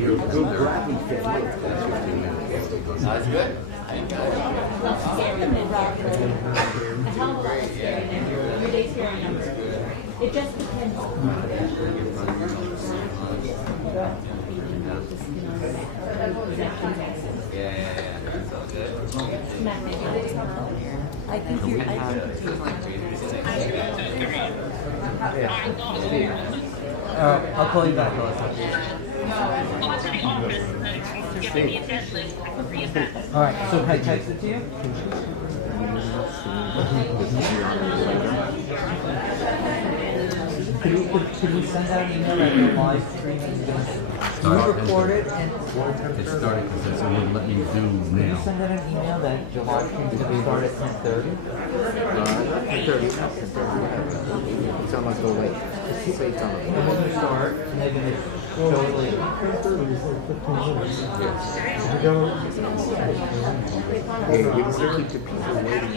Good Rabbi fit. That's good. It just depends. That's all good. I think you're. I'll call you back. Alright, so can I text it to you? Could we send out an email that the live stream is going to record it and It's starting because it wouldn't let me do can you now. send out an email that the live stream is going to start at 10:30? 10:30. It's almost go late. Say it's on. And when you start, and they're going to show it later. Hey, we want to keep the people waiting.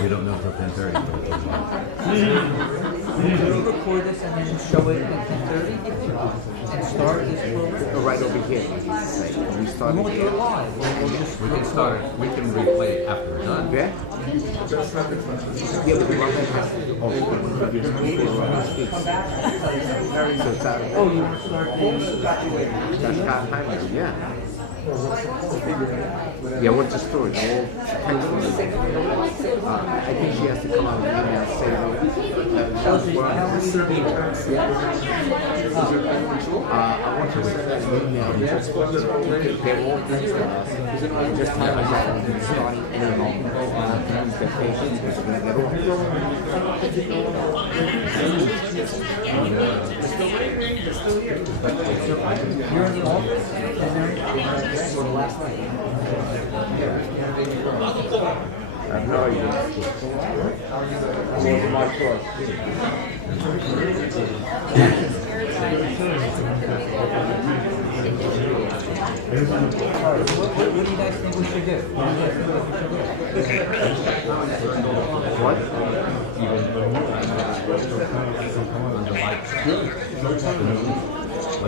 We don't know until 10:30. We'll record this and then show it at 10:30 and start this program. Right over here. We start We won't do here. it live. We'll just We can start it. We can replay it after we're done. Yeah? Yeah, but we want to have to. Oh, so it's out. Oh, you want to start That's Scott Hyman, yeah. Yeah, what's the story? The whole text message. I think she has to come out with an email saying, I want to send that email. They won't answer us. Just tell us that we're starting any moment. Use their patience because we're going to You're in the office? last night. I have no idea. My choice. What do you guys think we should do? What? I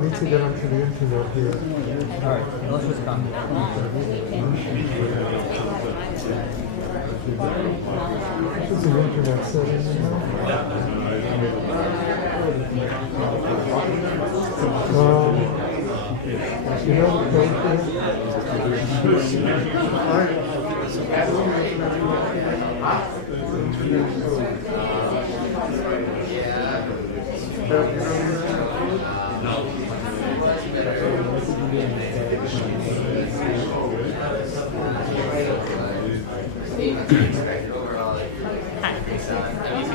need to get onto the internet here. Alright, let's just come. This is an internet setting, you know? You know the code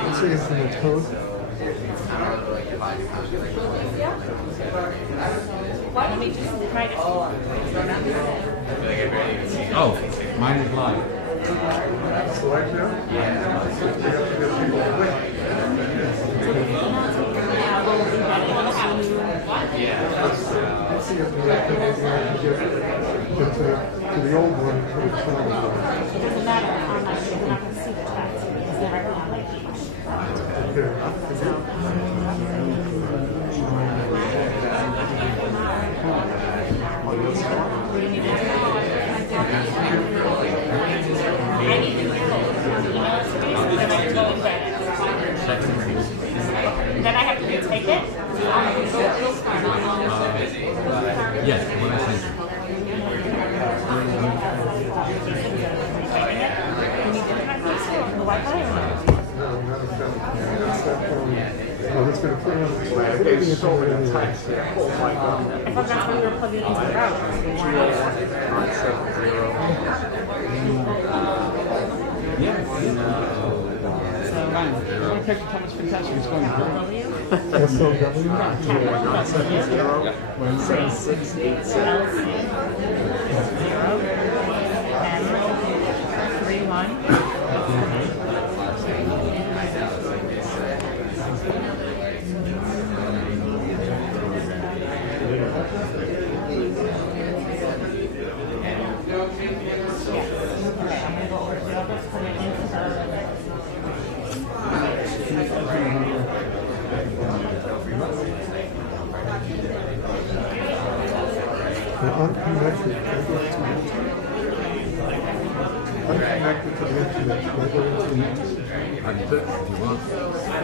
What's the internet code? Let me just write it. Oh, mine is live. Select now? Let's see if we can get to the old one to the channel. It doesn't matter how much you're not going to see the text because they're right on my page. I need to hear those emails to me, so then I can go and get it. Then I have to retake it. Yes, what I sent you. The Wi-Fi or not? Oh, it's going to put it on the There's so many types here. Oh my God. I thought that's when we were plugging into the router. So, Ryan, I want to check how much fantastic is going on. SOW? 760-31. unconnected. Can I go into the internet? Unconnected to the internet. Can I go into the internet? I can put it if you want.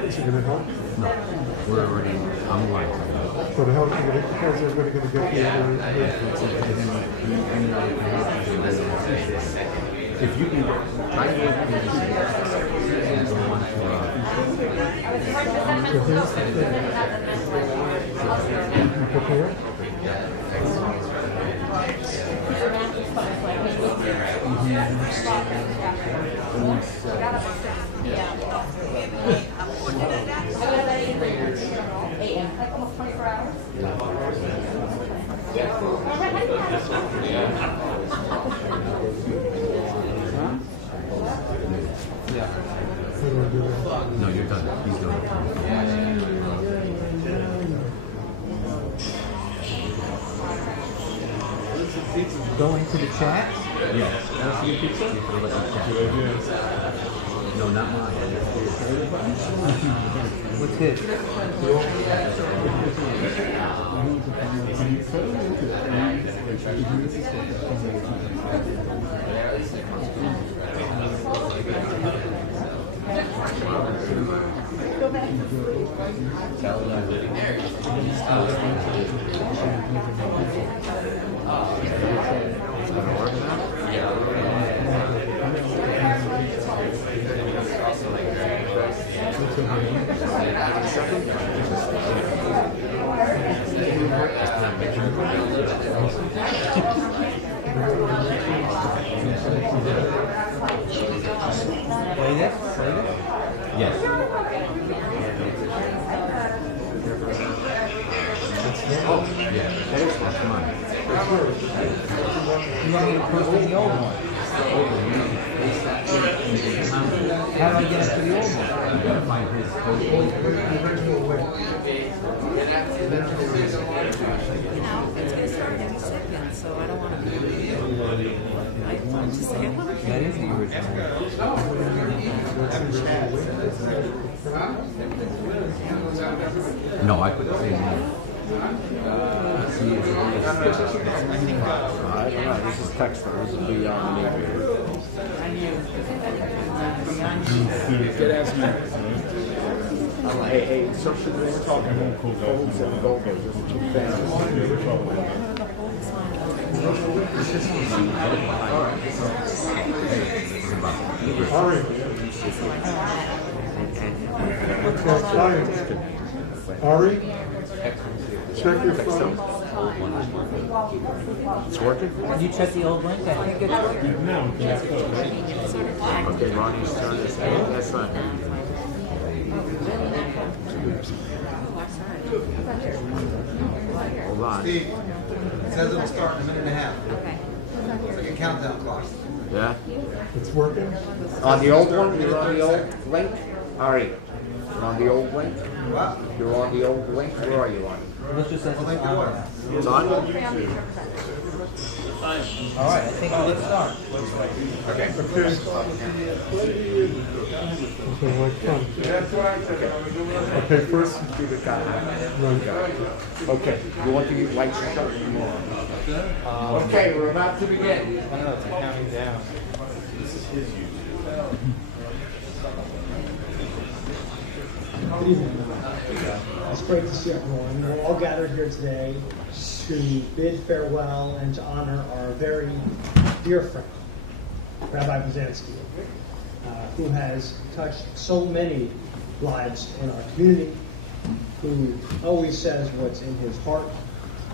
Is it going to help? No, we're already online. So the hell, how's everybody going to get the other? If you can try to do it and go on to So here's the thing. You prepare? Almost 24 hours. How do I do that? no, you're done. He's doing it. Going to the chat. Yes. No, not mine. What's this? Play this? Play this? Yes. Oh, yeah. That's mine. You want me to post the old one? How do I get up to the old one? You gotta find his It's going to start in a second, so I don't want to. I want to say hello. That is the original. No, I put the same name. I don't know. This is text from. This is beyond the Hey, so should we talking about folds and go-go's? There's two things. All right. Ari, check your phone. It's working? Can you check the old link? I think it's working. Okay, Ronnie's turn. That's fine. Hold on. Steve, it says it'll start in a minute and a half. Okay. It's like a countdown clock. Yeah? It's working? On the old one? You're on the old link? All right. You're on the old link? What? You're on the old link? Where are you on? This just says it's Link to on. what? It's on? All right, I think we'll get started. Okay, like fun. Okay, first, run. Okay. You want to use lights to show you more? Okay, we're about to begin. Good evening. It's great to see everyone. We're all gathered here today to bid farewell and to honor our very dear friend, Rabbi Pruzansky, who has touched so many lives in our community, who always says what's in his heart,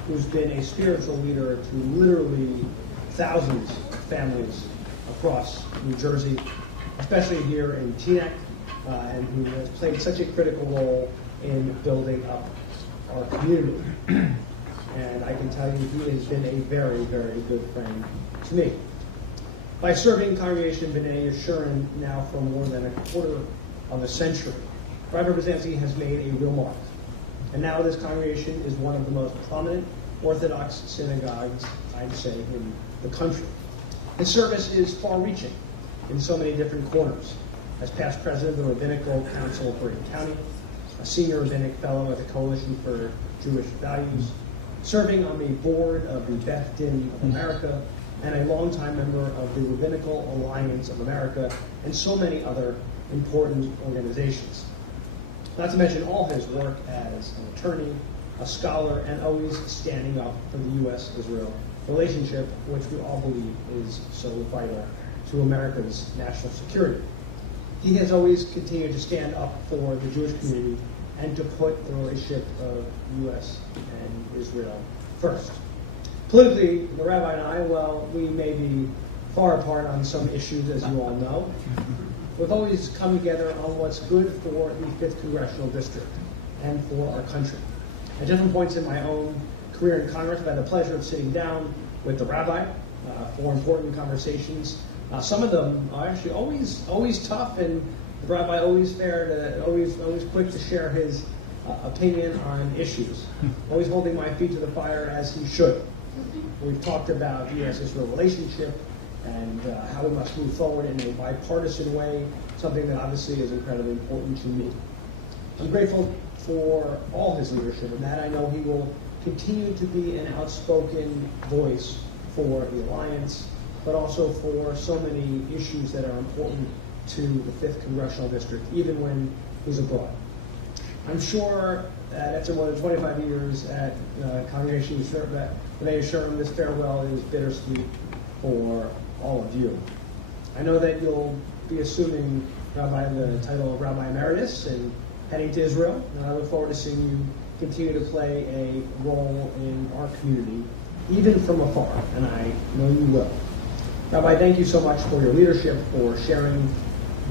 who's been a spiritual leader to literally thousands of families across New Jersey, especially here in Teaneck, and who has played such a critical role in building up our community. And I can tell you he has been a very, very good friend to me. By serving Congregation B'nai Yeshurun now for more than a quarter of a century, Rabbi Pruzansky has made a real mark. And now this congregation is one of the most prominent Orthodox synagogues, I'd say, in the country. His service is far-reaching in so many different corners. As past president of the Rabbinical Council of Bergen County, a senior rabbinic fellow at the Coalition for Jewish Values, serving on the board of the Beth Din of America, and a longtime member of the Rabbinical Alliance of America, and so many other important organizations. Not to mention all his work as an attorney, a scholar, and always standing up for the U.S.-Israel relationship, which we all believe is so vital to America's national security. He has always continued to stand up for the Jewish community and to put the relationship of U.S. and Israel first. Politically, the Rabbi and I, well, we may be far apart on some issues, as you all know. We've always come together on what's good for the 5th Congressional District and for our country. At different points in my own career in Congress, I've had the pleasure of sitting down with the Rabbi for important conversations. Some of them are actually always tough, and the Rabbi always always quick to share his opinion on issues, always holding my feet to the fire as he should. We've talked about U.S.-Israel relationship and how we must move forward in a bipartisan way, something that obviously is incredibly important to me. I'm grateful for all his leadership, and that I know he will continue to be an outspoken voice for the Alliance, but also for so many issues that are important to the 5th Congressional District, even when he's abroad. I'm sure that after more than 25 years at Congregation that Renee Sherman, this farewell is bittersweet for all of you. I know that you'll be assuming the title of Rabbi Emeritus and heading to Israel, and I look forward to seeing you continue to play a role in our community, even from afar, and I know you will. Rabbi, thank you so much for your leadership, for sharing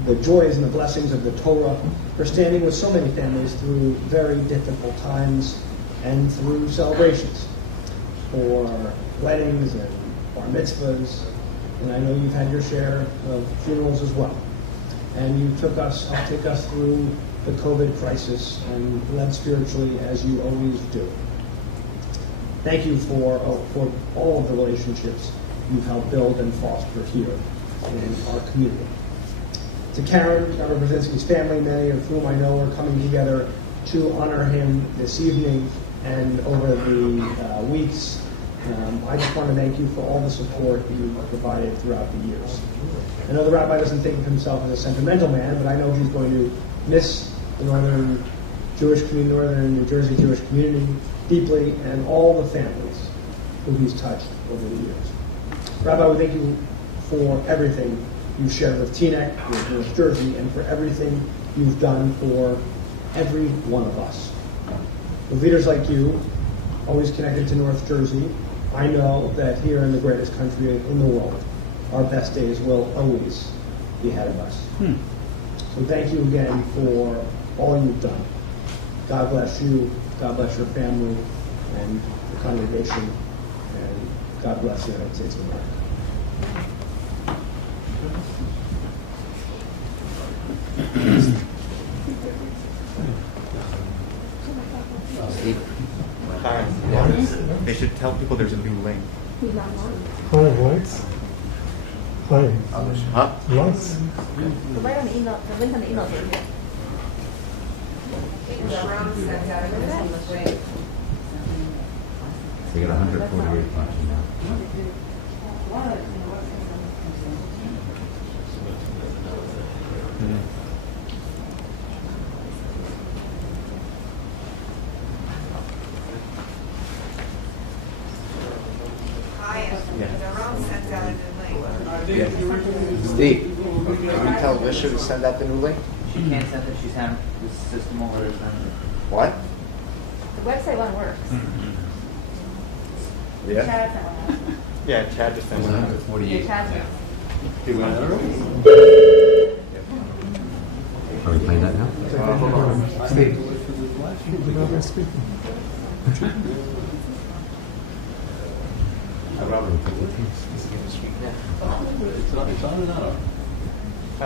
the joys and the blessings of the Torah, for standing with so many families through very difficult times and through celebrations, for weddings and bar mitzvahs, and I know you've had your share of funerals as well. And you helped take us through the COVID crisis and led spiritually as you always do. Thank you for all of the relationships you've helped build and foster here in our community. To Karen, Rabbi Pruzansky's family, many of whom I know are coming together to honor him this evening and over the weeks, I just want to thank you for all the support you've provided throughout the years. I know the Rabbi doesn't think of himself as a sentimental man, but I know he's going to miss the northern New Jersey Jewish community deeply, and all the families who he's touched over the years. Rabbi, we thank you for everything you've shared with Teaneck, with North Jersey, and for everything you've done for every one of us. With leaders like you, always connected to North Jersey, I know that here in the greatest country in the world, our best days will always be ahead of us. So thank you again for all you've done. God bless you, God bless your family and the congregation, and God bless the United States of America. They should tell people there's a new link. Hi, Lights. Hi. Huh? Lights. Write on the email, the link on the email for you. We got 148 watching now. Steve, can you tell Lisha to send out the new link? She can't send it, she's having the system over there. What? The website one works. Yeah? Chad's not one. Yeah, Chad just sent it. 148. Chad's not. Are we playing that now? Hold on. Steve.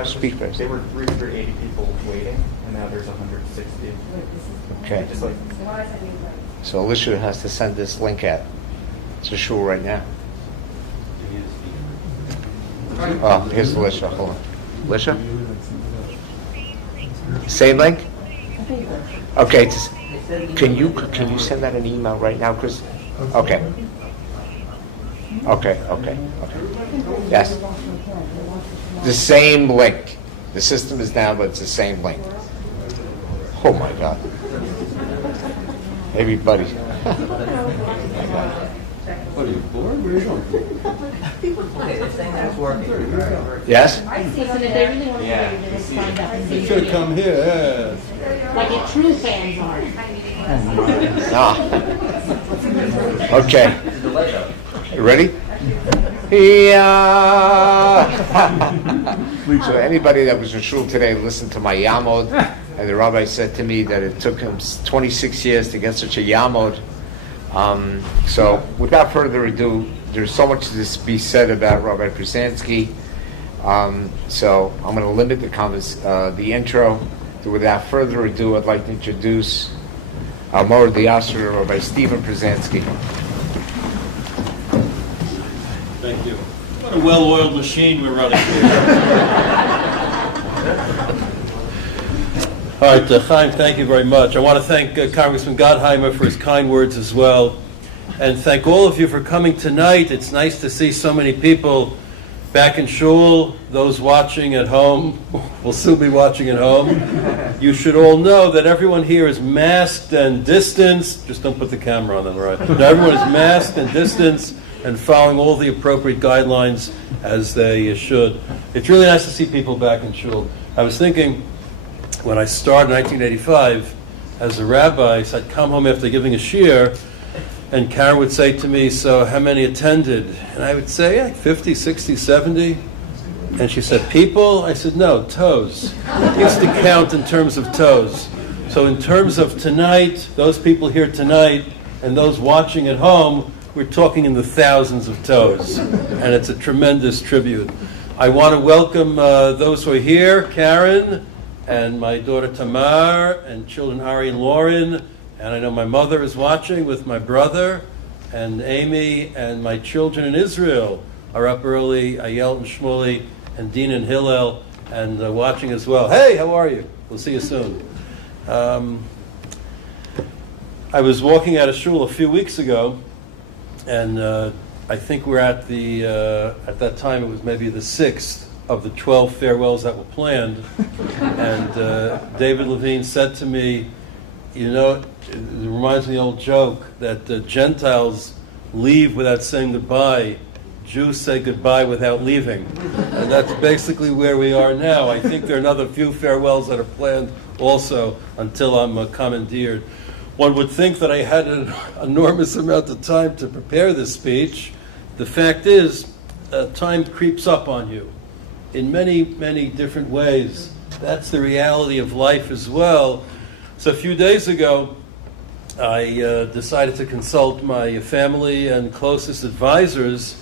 Speak first. They were 380 people waiting, and now there's 160. Okay. Just like, So Alicia has to send this link out to Shul right now. Oh, here's Alicia. Hold on. Alicia? Same link? Okay. Can you send out an email right now? Because Okay. Yes. The same link. The system is down, but it's the same link. Oh my God. Everybody. What are you bored? Where are you going? It's saying that it's working. Yes? I see, so that they really want to be able to find out and You should be come here. like the true fans are. Okay. You ready? Yeah. So anybody that was in shul today listened to my yamod, and the rabbi said to me that it took him 26 years to get such a yamod. So without further ado, there's so much to be said about Rabbi Pruzansky. So I'm going to limit the intro. So without further ado, I'd like to introduce Mor Diasher, Rabbi Stephen Pruzansky. Thank you. What a well-oiled machine we're running here. All right, Chaim, thank you very much. I want to thank Congressman Gottheimer for his kind words as well. And thank all of you for coming tonight. It's nice to see so many people back in shul. Those watching at home will soon be watching at home. You should all know that everyone here is masked and distanced. Just don't put the camera on them, right? No, everyone is masked and distanced and following all the appropriate guidelines as they should. It's really nice to see people back in shul. I was thinking, when I started in 1985 as a rabbi, so I'd come home after giving a shiur, and Karen would say to me, so how many attended? And I would say, 50, 60, 70. And she said, people? I said, no, toes. I used to count in terms of toes. So in terms of tonight, those people here tonight, and those watching at home, we're talking in the thousands of toes. And it's a tremendous tribute. I want to welcome those who are here, Karen, and my daughter Tamar, and children Ari and Lauren, and I know my mother is watching with my brother, and Amy, and my children in Israel are up early, Ayel and Shmuley, and Dean and Hillel, and watching as well. Hey, how are you? We'll see you soon. I was walking out of shul a few weeks ago, and I think we're at that time it was maybe the 6th of the 12 farewells that were planned. And David Levine said to me, you know, it reminds me of the old joke that Gentiles leave without saying goodbye. Jews say goodbye without leaving. And that's basically where we are now. I think there are another few farewells that are planned also until I'm commandeered. One would think that I had an enormous amount of time to prepare this speech. The fact is, time creeps up on you in many, many different ways. That's the reality of life as well. So a few days ago, I decided to consult my family and closest advisors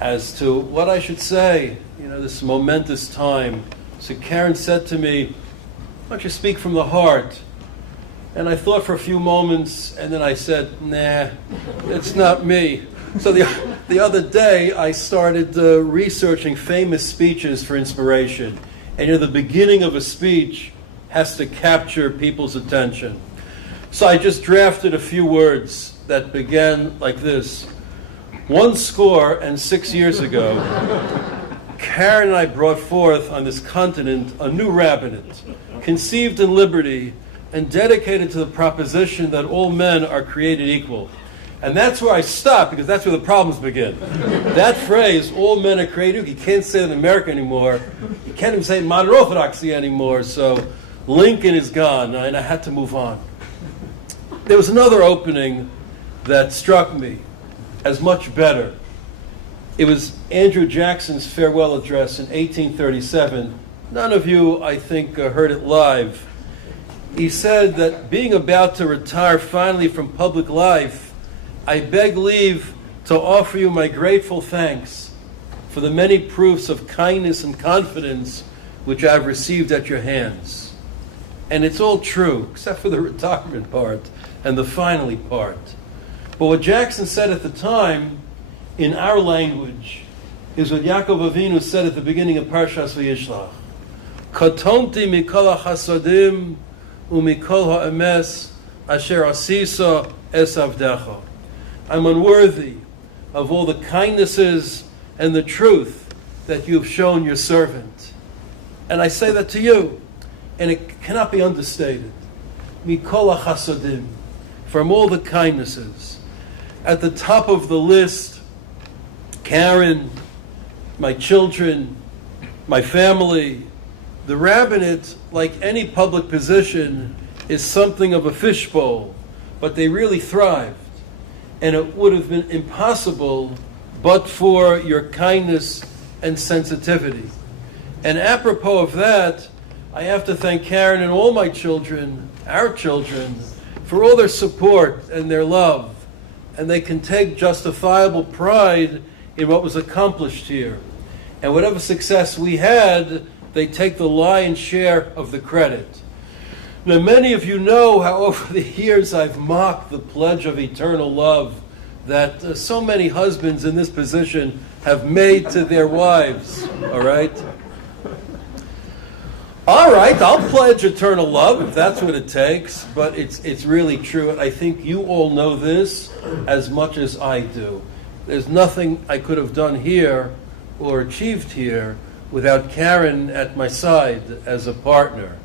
as to what I should say, this momentous time. So Karen said to me, why don't you speak from the heart? And I thought for a few moments, and then I said, nah, it's not me. So the other day, I started researching famous speeches for inspiration. And the beginning of a speech has to capture people's attention. So I just drafted a few words that began like this. 106 years ago, Karen and I brought forth on this continent a new rabbinate, conceived in liberty and dedicated to the proposition that all men are created equal. And that's where I stop, because that's where the problems begin. That phrase, all men are created equal, you can't say it in America anymore. You can't even say it in modern Orthodoxy anymore. So Lincoln is gone, and I had to move on. There was another opening that struck me as much better. It was Andrew Jackson's farewell address in 1837. None of you, I think, heard it live. He said that being about to retire finally from public life, I beg leave to offer you my grateful thanks for the many proofs of kindness and confidence which I have received at your hands. And it's all true, except for the retirement part and the finally part. But what Jackson said at the time, in our language, is what Yaakov Avinu said at the beginning of Parshas Vayishlach. Katonti mikol hachasodim umikol ha'emes asher asisa es avdecha. I'm unworthy of all the kindnesses and the truth that you have shown your servant. And I say that to you, and it cannot be understated. Mikol hachasodim, from all the kindnesses. At the top of the list, Karen, my children, my family. The rabbinate, like any public position, is something of a fishbowl, but they really thrived. And it would have been impossible but for your kindness and sensitivity. And apropos of that, I have to thank Karen and all my children, our children, for all their support and their love. And they can take justifiable pride in what was accomplished here. And whatever success we had, they take the lion's share of the credit. Now, many of you know how over the years I've mocked the pledge of eternal love that so many husbands in this position have made to their wives. All right? All right, I'll pledge eternal love if that's what it takes, but it's really true. And I think you all know this as much as I do. There's nothing I could have done here or achieved here without Karen at my side as a partner.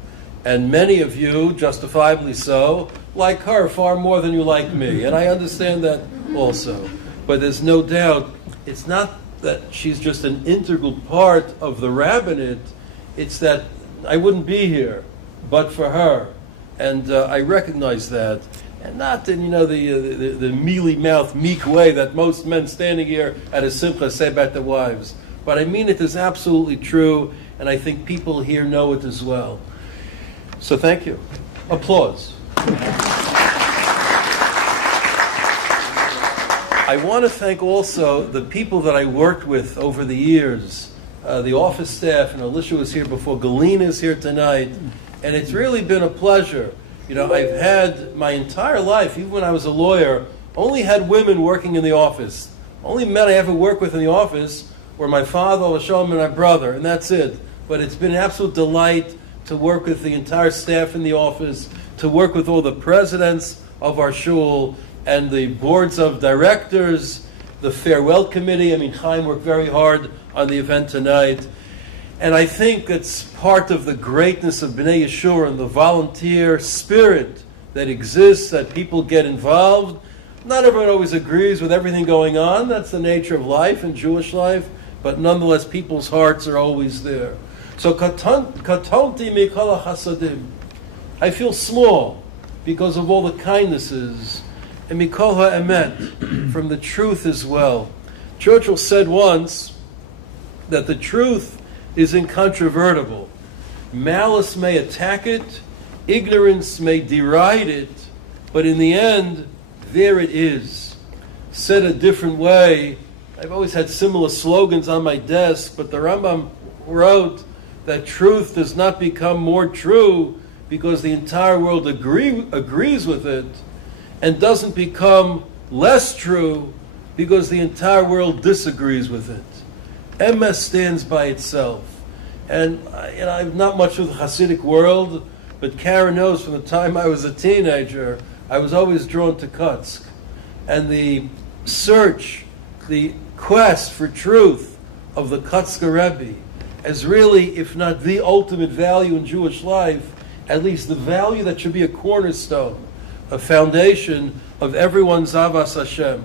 And many of you, justifiably so, like her far more than you like me. And I understand that also. But there's no doubt, it's not that she's just an integral part of the rabbinate, it's that I wouldn't be here but for her. And I recognize that. And not in, the mealy-mouthed, meek way that most men standing here at a simcha say about their wives. But I mean it is absolutely true, and I think people here know it as well. So thank you. Applause. I want to thank also the people that I worked with over the years, the office staff, and Alicia was here before, Galina is here tonight, and it's really been a pleasure. I've had my entire life, even when I was a lawyer, only had women working in the office. Only men I ever worked with in the office were my father, SHALOM, and my brother, and that's it. But it's been an absolute delight to work with the entire staff in the office, to work with all the presidents of our shul, and the boards of directors, the farewell committee. Chaim worked very hard on the event tonight. And I think it's part of the greatness of Bnei Yeshua and the volunteer spirit that exists, that people get involved. Not everyone always agrees with everything going on. That's the nature of life and Jewish life. But nonetheless, people's hearts are always there. So, katonti mikol hasadim. I feel small because of all the kindnesses. And mikol ha'emet, from the truth as well. Churchill said once that the truth is incontrovertible. Malice may attack it, ignorance may deride it, but in the end, there it is. Said a different way, I've always had similar slogans on my desk, but the Rambam wrote that truth does not become more true because the entire world agrees with it, and doesn't become less true because the entire world disagrees with it. Emes stands by itself. And I'm not much of the Hasidic world, but Karen knows from the time I was a teenager, I was always drawn to Kutsk. And the search, the quest for truth of the Kutsker Rebbe as really, if not the ultimate value in Jewish life, at least the value that should be a cornerstone, a foundation of everyone's Avas Hashem.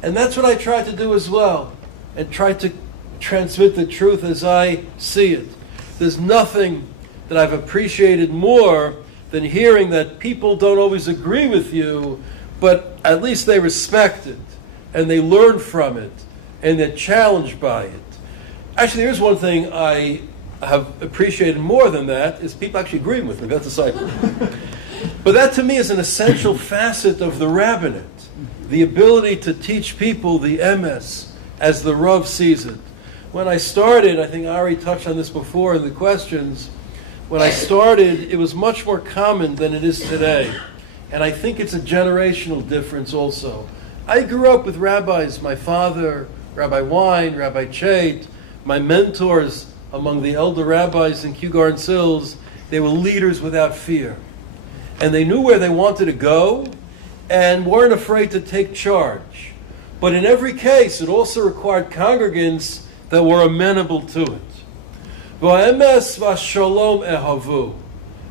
And that's what I try to do as well, and try to transmit the truth as I see it. There's nothing that I've appreciated more than hearing that people don't always agree with you, but at least they respect it, and they learn from it, and they're challenged by it. Actually, here's one thing I have appreciated more than that, is people actually agreeing with me. That's a cycle. But that to me is an essential facet of the rabbinate, the ability to teach people the emes as the Rav sees it. When I started, I think Ari touched on this before in the questions, when I started, it was much more common than it is today. And I think it's a generational difference also. I grew up with rabbis, my father, Rabbi Wein, Rabbi Chait, my mentors among the elder rabbis in Kew Gardens Hills. They were leaders without fear. And they knew where they wanted to go, and weren't afraid to take charge. But in every case, it also required congregants that were amenable to it. V'emes v'shalom ehavu.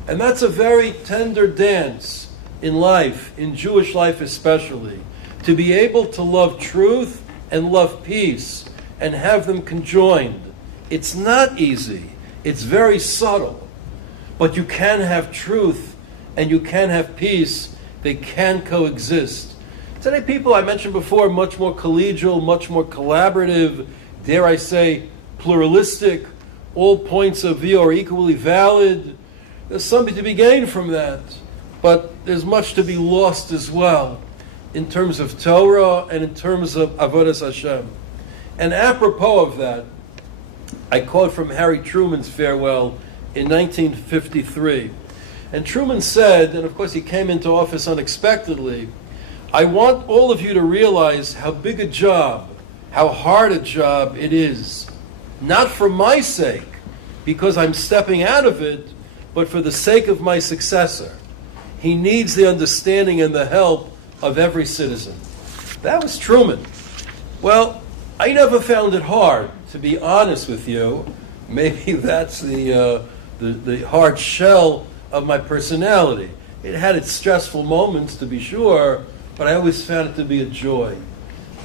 And that's a very tender dance in life, in Jewish life especially, to be able to love truth and love peace and have them conjoined. It's not easy. It's very subtle. But you can have truth and you can have peace. They can coexist. Today people, I mentioned before, much more collegial, much more collaborative, dare I say, pluralistic. All points of view are equally valid. There's something to be gained from that. But there's much to be lost as well in terms of Torah and in terms of Avodas Hashem. And apropos of that, I quote from Harry Truman's farewell in 1953. And Truman said, and of course he came into office unexpectedly, I want all of you to realize how big a job, how hard a job it is. Not for my sake, because I'm stepping out of it, but for the sake of my successor. He needs the understanding and the help of every citizen. That was Truman. Well, I never found it hard, to be honest with you. Maybe that's the hard shell of my personality. It had its stressful moments, to be sure, but I always found it to be a joy.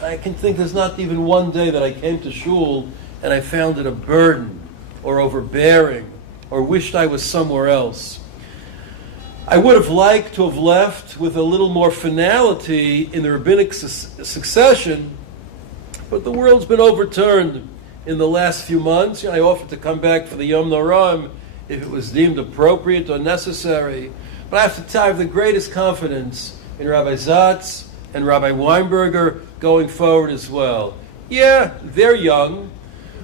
I can think there's not even one day that I came to shul and I found it a burden or overbearing or wished I was somewhere else. I would have liked to have left with a little more finality in the rabbinic succession, but the world's been overturned in the last few months. I offered to come back for the Yom Noraim if it was deemed appropriate or necessary. But I have to tell you, I have the greatest confidence in Rabbi Zatz and Rabbi Weinberger going forward as well. Yeah, they're young,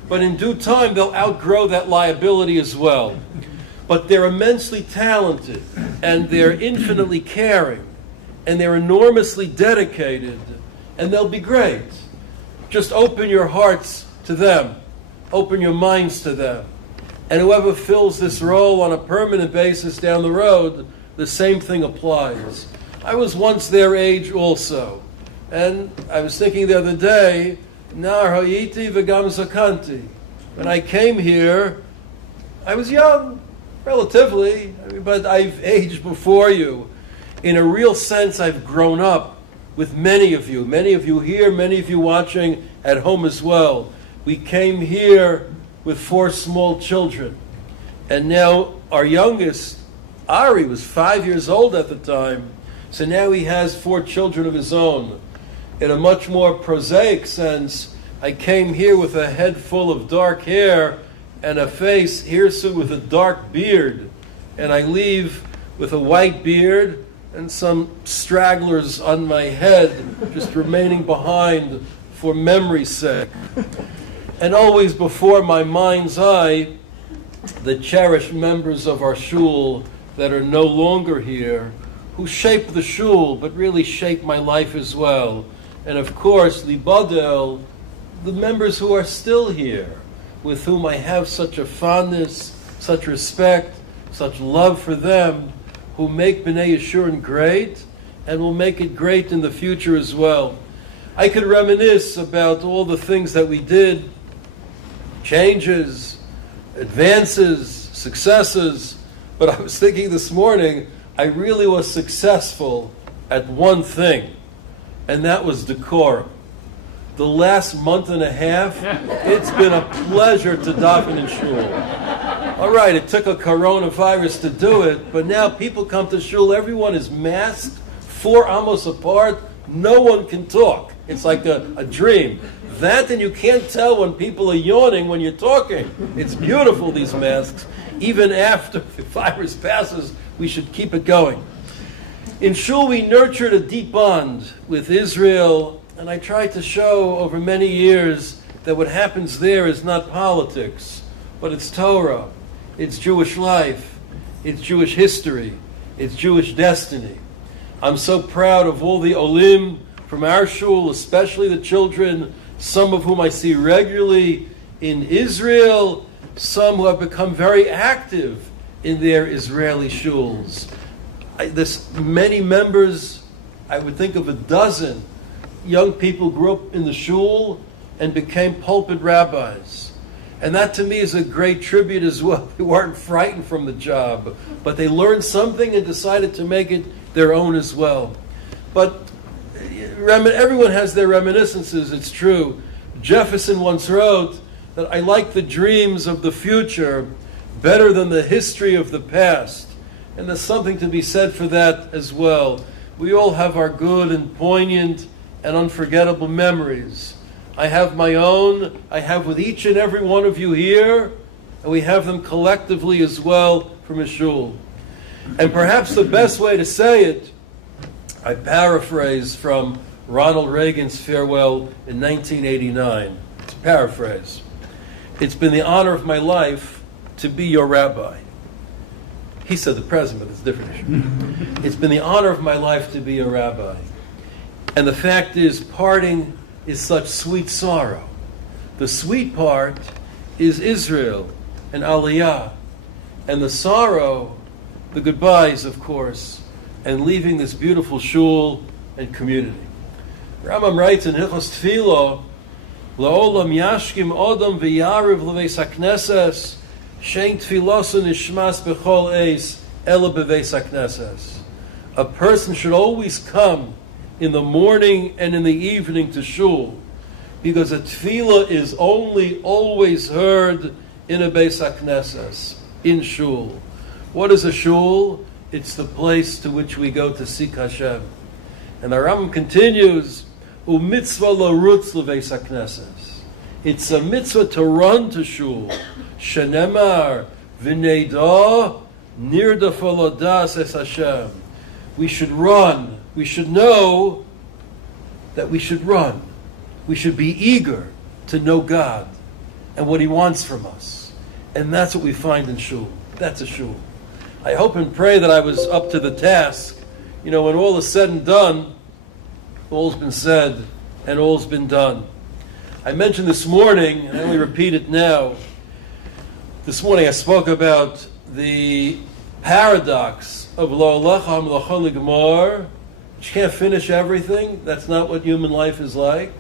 but in due time they'll outgrow that liability as well. But they're immensely talented, and they're infinitely caring, and they're enormously dedicated, and they'll be great. Just open your hearts to them. Open your minds to them. And whoever fills this role on a permanent basis down the road, the same thing applies. I was once their age also. And I was thinking the other day, Nar hayiti v'gam zakanti. When I came here, I was young, relatively, but I've aged before you. In a real sense, I've grown up with many of you here, many of you watching at home as well. We came here with 4 small children. And now our youngest, Ari, was 5 years old at the time. So now he has 4 children of his own. In a much more prosaic sense, I came here with a head full of dark hair and a face hirsute with a dark beard. And I leave with a white beard and some stragglers on my head, just remaining behind for memory's sake. And always before my mind's eye, the cherished members of our shul that are no longer here, who shaped the shul, but really shaped my life as well. And of course, Libadel, the members who are still here, with whom I have such a fondness, such respect, such love for them, who make B'nai Yeshurun great, and will make it great in the future as well. I could reminisce about all the things that we did, changes, advances, successes, but I was thinking this morning, I really was successful at one thing, and that was decorum. The last month and a half, it's been a pleasure to daven in shul. All right, it took a coronavirus to do it, but now people come to shul, everyone is masked, 4 amos apart, no one can talk. It's like a dream. That, and you can't tell when people are yawning when you're talking. It's beautiful, these masks. Even after the virus passes, we should keep it going. In shul, we nurtured a deep bond with Israel, and I tried to show over many years that what happens there is not politics, but it's Torah, it's Jewish life, it's Jewish history, it's Jewish destiny. I'm so proud of all the olim from our shul, especially the children, some of whom I see regularly in Israel, some who have become very active in their Israeli shuls. There's many members I would think of a dozen young people grew up in the shul and became pulpit rabbis. And that to me is a great tribute as well. They weren't frightened from the job, but they learned something and decided to make it their own as well. But everyone has their reminiscences, it's true. Jefferson once wrote that I like the dreams of the future better than the history of the past. And there's something to be said for that as well. We all have our good and poignant and unforgettable memories. I have my own, I have with each and every one of you here, and we have them collectively as well from a shul. And perhaps the best way to say it, I paraphrase from Ronald Reagan's farewell in 1989. It's a paraphrase. It's been the honor of my life to be your rabbi. He said the president, but it's a different issue. It's been the honor of my life to be a rabbi. And the fact is, parting is such sweet sorrow. The sweet part is Israel and Aliyah. And the sorrow, the goodbyes, of course, and leaving this beautiful shul and community. Rambam writes in Hilchos Tefillah, La'olam yashkim odom v'yariv leveis hakneses, shein tefillosu nishmas b'chol eis, ela beveis hakneses. A person should always come in the morning and in the evening to shul, because a tefillah is only always heard in a beis hakneses, in shul. What is a shul? It's the place to which we go to seek Hashem. And the Rambam continues, u'mitzvah larutz leveis hakneses. It's a mitzvah to run to shul. Shenemar v'neidah nirda folodas es Hashem. We should run. We should know that we should run. We should be eager to know God and what He wants from us. And that's what we find in shul. That's a shul. I hope and pray that I was up to the task. You know, when all is said and done, all's been said and all's been done. I mentioned this morning, and I only repeat it now, this morning I spoke about the paradox of lo alecha melacha ligmar. You can't finish everything. That's not what human life is like.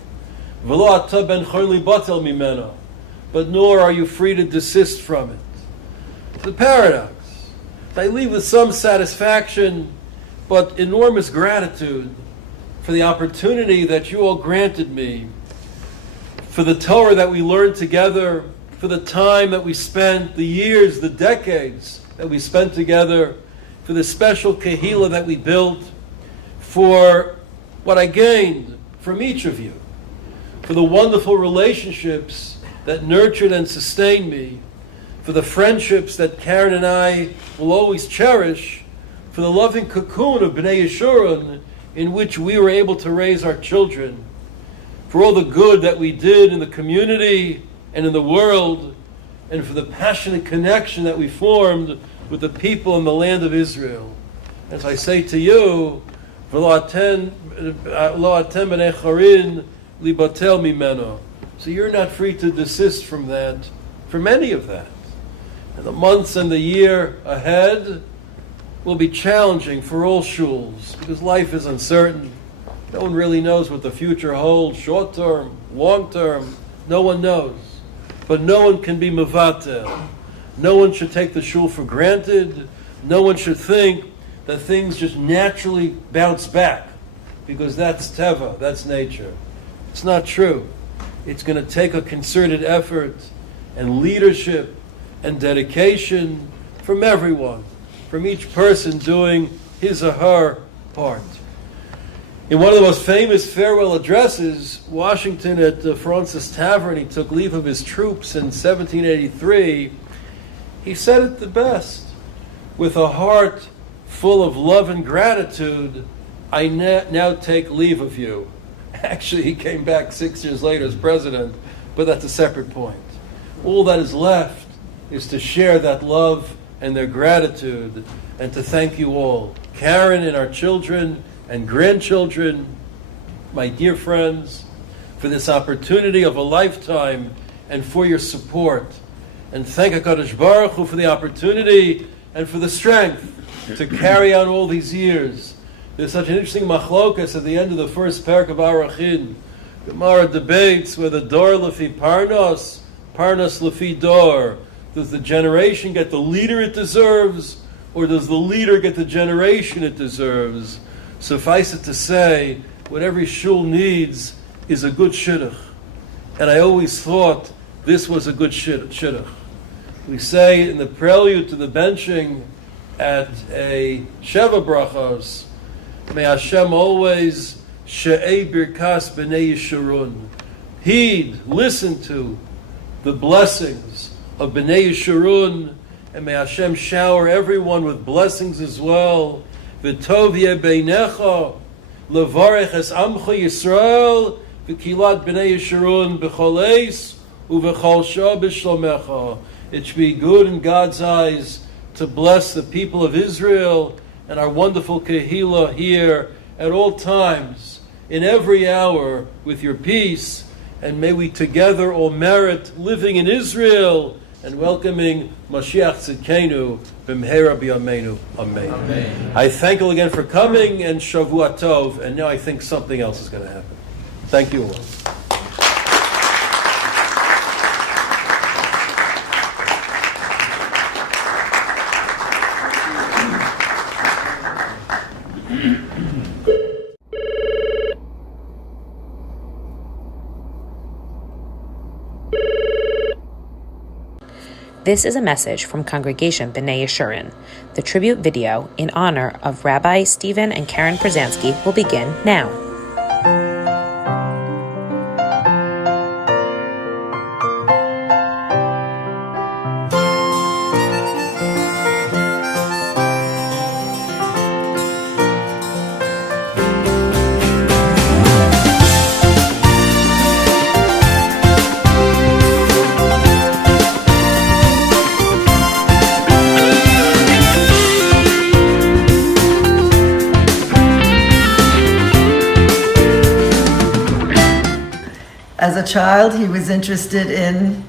V'lo ata ben chorli batel mimeno. But nor are you free to desist from it. It's a paradox. I leave with some satisfaction, but enormous gratitude for the opportunity that you all granted me, for the Torah that we learned together, for the time that we spent, the years, the decades that we spent together, for the special kehillah that we built, for what I gained from each of you, for the wonderful relationships that nurtured and sustained me, for the friendships that Karen and I will always cherish, for the loving cocoon of Bnei Yeshurun in which we were able to raise our children, for all the good that we did in the community and in the world, and for the passionate connection that we formed with the people in the land of Israel. As I say to you, Lo atem b'nei chorin libatel mimeno. So you're not free to desist from that, from any of that. And the months and the year ahead will be challenging for all shuls, because life is uncertain. No one really knows what the future holds, short term, long term. No one knows. But no one can be mevatel. No one should take the shul for granted. No one should think that things just naturally bounce back, because that's teva, that's nature. It's not true. It's going to take a concerted effort and leadership and dedication from everyone, from each person doing his or her part. In one of the most famous farewell addresses, Washington at the Francis Tavern, he took leave of his troops in 1783. He said it the best. With a heart full of love and gratitude, I now take leave of you. Actually, he came back 6 years later as president, but that's a separate point. All that is left is to share that love and their gratitude, and to thank you all. Karen and our children and grandchildren, my dear friends, for this opportunity of a lifetime and for your support. And thank HaKadosh Baruch Hu for the opportunity and for the strength to carry on all these years. There's such an interesting machlokas at the end of the first parak of Arachin. Gemara debates whether dor lefi parnos, parnos lefi dor. Does the generation get the leader it deserves, or does the leader get the generation it deserves? Suffice it to say, what every shul needs is a good shidduch. And I always thought this was a good shidduch. We say in the prelude to the benching at a Sheva Brachos, may Hashem always she'ei birkas b'nei Yeshurun. Heed, listen to the blessings of b'nei Yeshurun, and may Hashem shower everyone with blessings as well. V'tov yeh beinecha levarech es amcha Yisrael v'kilat b'nei Yeshurun b'chol eis u'v'chol shah b'shlomecha. It should be good in God's eyes to bless the people of Israel and our wonderful Kehillah here at all times, in every hour, with your peace. And may we together all merit living in Israel and welcoming Mashiach Tzidkenu b'mheira b'yameinu. Amen. Amen. I thank you again for coming, and Shavua Tov. And now I think something else is going to happen. Thank you all. This is a message from Congregation B'nai Yeshurun. The tribute video in honor of Rabbi Stephen and Karen Pruzansky will begin now. As a child, he was interested in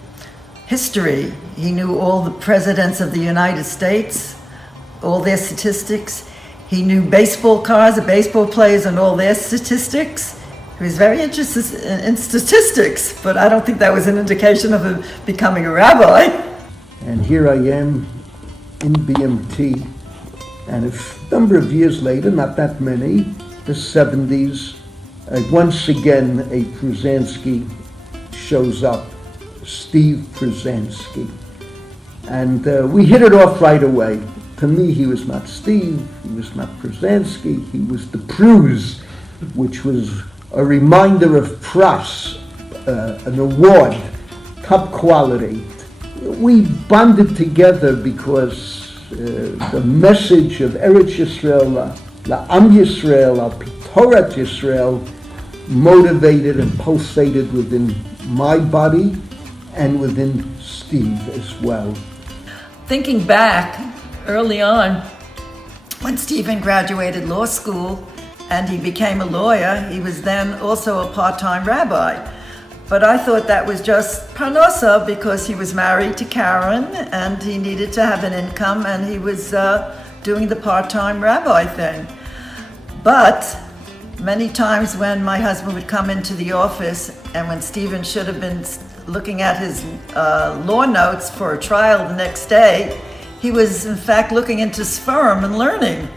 history. He knew all the presidents of the United States, all their statistics. He knew baseball cards, the baseball players, and all their statistics. He was very interested in statistics, but I don't think that was an indication of him becoming a rabbi. And here I am in BMT, and a number of years later, not that many, the 70s, once again a Pruzansky shows up, Steve Pruzansky. And we hit it off right away. To me, he was not Steve, he was not Pruzansky, he was the Pruz, which was a reminder of Pras, an award, top quality. We bonded together because the message of Eretz Yisrael, La'am Yisrael, Torah Yisrael, motivated and pulsated within my body and within Steve as well. Thinking back, early on, when Stephen graduated law school and he became a lawyer, he was then also a part-time rabbi. But I thought that was just parnasa because he was married to Karen and he needed to have an income and he was doing the part-time rabbi thing. But many times when my husband would come into the office and when Stephen should have been looking at his law notes for a trial the next day, he was in fact looking into Sforim and learning.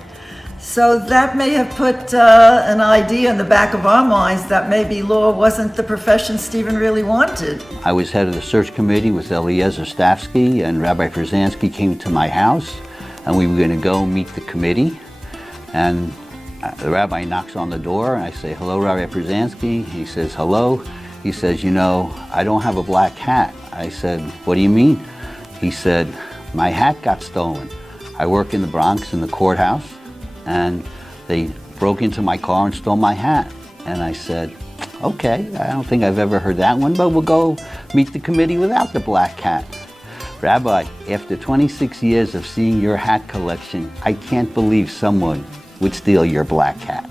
So that may have put an idea in the back of our minds that maybe law wasn't the profession Stephen really wanted. I was head of the search committee with Eliezer Stavsky, and Rabbi Pruzansky came to my house and we were going to go meet the committee. And the rabbi knocks on the door and I say, "Hello, Rabbi Pruzansky." He says, "Hello." He says, "You know, I don't have a black hat." I said, "What do you mean?" He said, "My hat got stolen. I work in the Bronx in the courthouse and they broke into my car and stole my hat." And I said, "Okay, I don't think I've ever heard that one, but we'll go meet the committee without the black hat." Rabbi, after 26 years of seeing your hat collection, I can't believe someone would steal your black hat.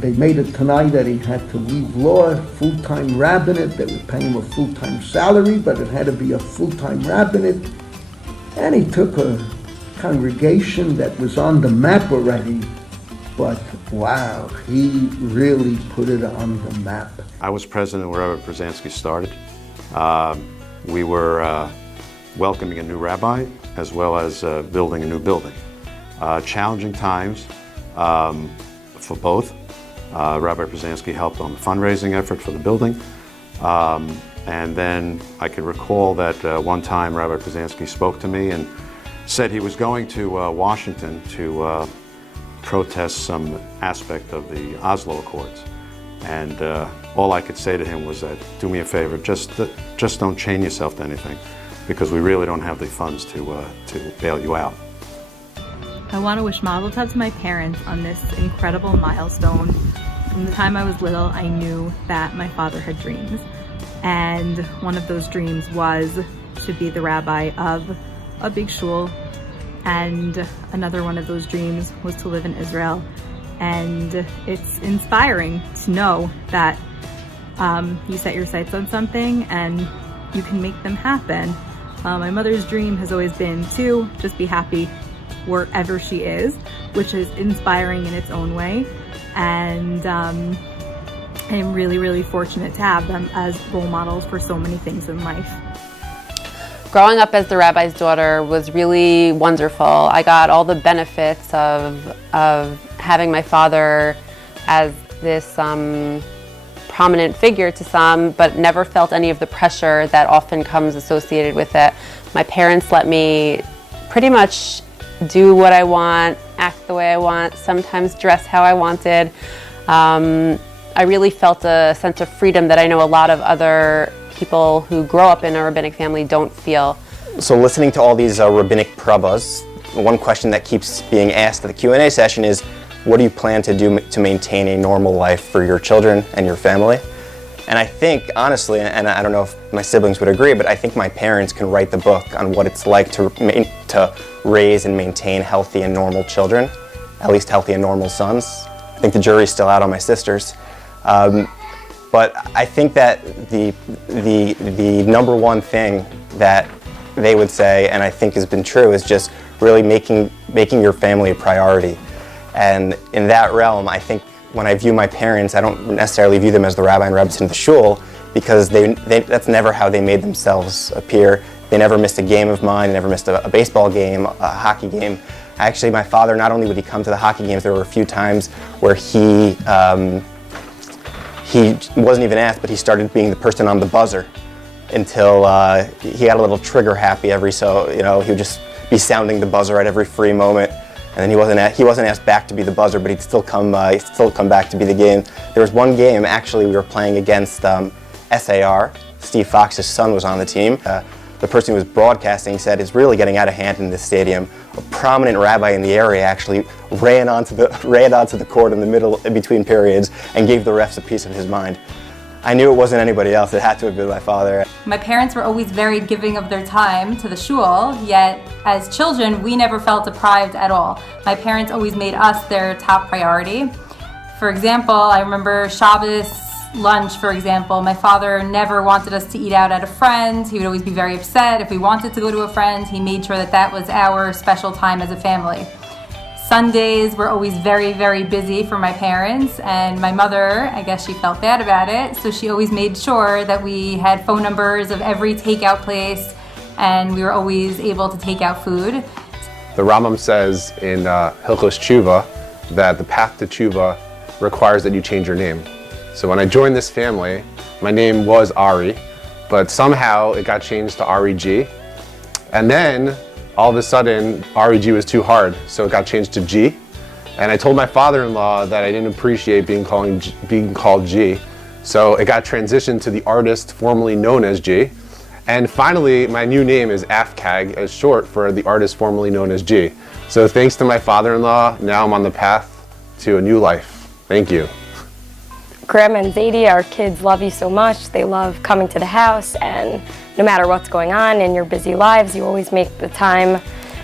They made it tonight that he had to leave law, full-time rabbinate. They would pay him a full-time salary, but it had to be a full-time rabbinate. And he took a congregation that was on the map already but wow, he really put it on the map. I was president when Rabbi Pruzansky started. We were welcoming a new rabbi as well as building a new building. Challenging times for both. Rabbi Pruzansky helped on the fundraising effort for the building. And then I can recall that one time Rabbi Pruzansky spoke to me and said he was going to Washington to protest some aspect of the Oslo Accords. And all I could say to him was that, do me a favor, just don't chain yourself to anything, because we really don't have the funds to bail you out. I want to wish Mazel Tov to my parents on this incredible milestone. From the time I was little, I knew that my father had dreams. And one of those dreams was to be the rabbi of a big shul. And another one of those dreams was to live in Israel. And it's inspiring to know that you set your sights on something and you can make them happen. My mother's dream has always been to just be happy wherever she is, which is inspiring in its own way. And I'm really, really fortunate to have them as role models for so many things in life. Growing up as the rabbi's daughter was really wonderful. I got all the benefits of having my father as this prominent figure to some, but never felt any of the pressure that often comes associated with it. My parents let me pretty much do what I want, act the way I want, sometimes dress how I wanted. I really felt a sense of freedom that I know a lot of other people who grow up in a rabbinic family don't feel. So listening to all these rabbinic prabhas, one question that keeps being asked at the Q&A session is, what do you plan to do to maintain a normal life for your children and your family? And I think, honestly, and I don't know if my siblings would agree, but I think my parents can write the book on what it's like to raise and maintain healthy and normal children, at least healthy and normal sons. I think the jury's still out on my sisters. But I think that the number one thing that they would say, and I think has been true, is just really making your family a priority. And in that realm, I think when I view my parents, I don't necessarily view them as the rabbi and rabbis in the shul, because that's never how they made themselves appear. They never missed a game of mine, never missed a baseball game, a hockey game. Actually, my father, not only would he come to the hockey games, there were a few times where he wasn't even asked, but he started being the person on the buzzer until he got a little trigger happy he would just be sounding the buzzer at every free moment. And then he wasn't asked back to be the buzzer, but he'd still come back to be the game. There was one game, actually, we were playing against SAR. Steve Fox's son was on the team. The person who was broadcasting said it's really getting out of hand in this stadium. A prominent rabbi in the area actually ran onto the court in between periods and gave the refs a piece of his mind. I knew it wasn't anybody else. It had to have been my father. My parents were always very giving of their time to the shul, yet as children, we never felt deprived at all. My parents always made us their top priority. For example, I remember Shabbos lunch, for example. My father never wanted us to eat out at a friend's. He would always be very upset if we wanted to go to a friend's. He made sure that that was our special time as a family. Sundays were always very, very busy for my parents, and my mother, I guess she felt bad about it, so she always made sure that we had phone numbers of every takeout place, and we were always able to take out food. The Rambam says in Hilchos Tshuva that the path to Tshuva requires that you change your name. So when I joined this family, my name was Ari, but somehow it got changed to Ari-G, and then all of a sudden, R-E-G was too hard, so it got changed to G. And I told my father-in-law that I didn't appreciate being called G, so it got transitioned to the artist formerly known as G. And finally, my new name is Afkag, as short for the artist formerly known as G. So thanks to my father-in-law, now I'm on the path to a new life. Thank you. Grandma and Zadie, our kids love you so much. They love coming to the house, and no matter what's going on in your busy lives, you always make the time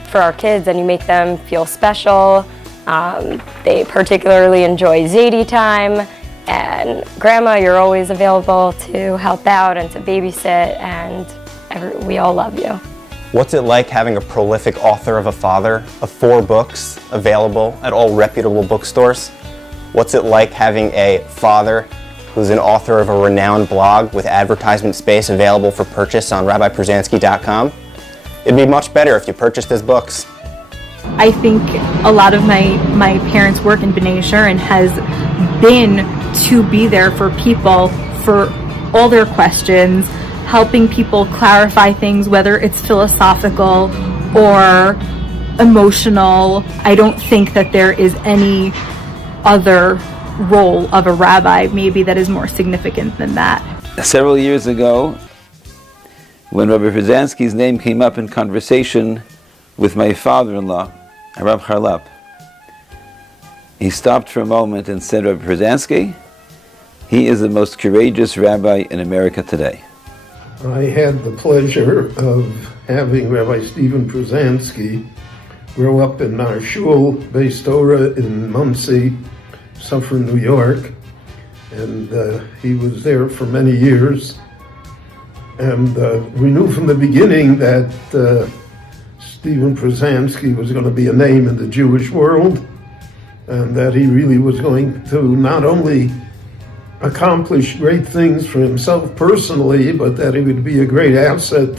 for our kids and you make them feel special. They particularly enjoy Zadie time, and Grandma, you're always available to help out and to babysit, and we all love you. What's it like having a prolific author of a father of 4 books available at all reputable bookstores? What's it like having a father who's an author of a renowned blog with advertisement space available for purchase on RabbiPruzansky.com? It'd be much better if you purchased his books. I think a lot of my parents' work in B'nai Yeshurun has been to be there for people for all their questions, helping people clarify things, whether it's philosophical or emotional. I don't think that there is any other role of a rabbi maybe that is more significant than that. Several years ago, when Rabbi Pruzansky's name came up in conversation with my father-in-law, Rav Harlap, he stopped for a moment and said, Rabbi Pruzansky, he is the most courageous rabbi in America today. I had the pleasure of having Rabbi Stephen Pruzansky grow up in our shul, Beis Torah in Monsey, Suffern, New York, and he was there for many years. And we knew from the beginning that Stephen Pruzansky was going to be a name in the Jewish world, and that he really was going to not only accomplish great things for himself personally, but that he would be a great asset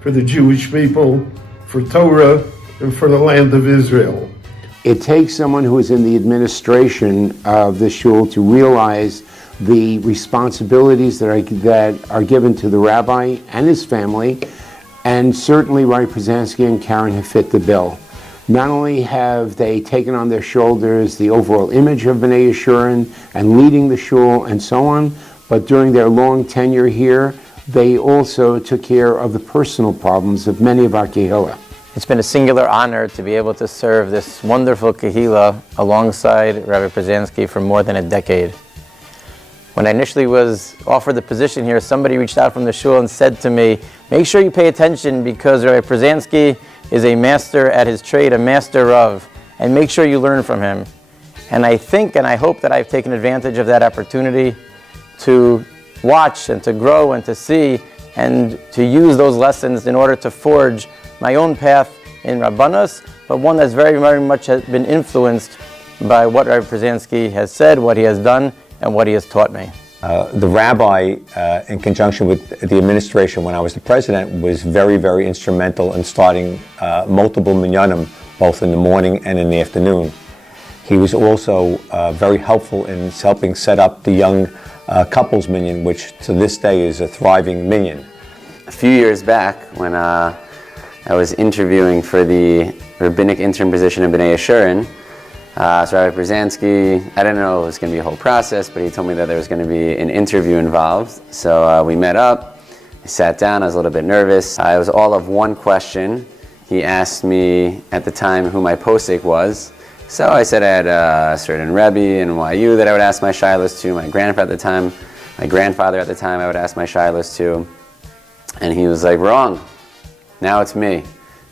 for the Jewish people, for Torah, and for the land of Israel. It takes someone who is in the administration of the shul to realize the responsibilities that are given to the rabbi and his family, and certainly Rabbi Pruzansky and Karen have fit the bill. Not only have they taken on their shoulders the overall image of B'nai Yeshurun and leading the shul and so on, but during their long tenure here, they also took care of the personal problems of many of our kehillah. It's been a singular honor to be able to serve this wonderful kehillah alongside Rabbi Pruzansky for more than a decade. When I initially was offered the position here, somebody reached out from the shul and said to me, make sure you pay attention because Rabbi Pruzansky is a master at his trade, a master of, and make sure you learn from him. And I think and I hope that I've taken advantage of that opportunity to watch and to grow and to see and to use those lessons in order to forge my own path in Rabbanos, but one that's very, very much has been influenced by what Rabbi Pruzansky has said, what he has done, and what he has taught me. The rabbi, in conjunction with the administration when I was the president, was very, very instrumental in starting multiple minyanim, both in the morning and in the afternoon. He was also very helpful in helping set up the young couples minyan, which to this day is a thriving minyan. A few years back, when I was interviewing for the rabbinic intern position in B'nai Yeshurun, so Rabbi Pruzansky, I didn't know it was going to be a whole process, but he told me that there was going to be an interview involved. So we met up, I sat down, I was a little bit nervous. It was all of one question. He asked me at the time who my posek was. So I said I had a certain Rabbi in YU that I would ask my shilas to, my grandfather at the time I would ask my shilas to. And he was like, wrong. Now it's me.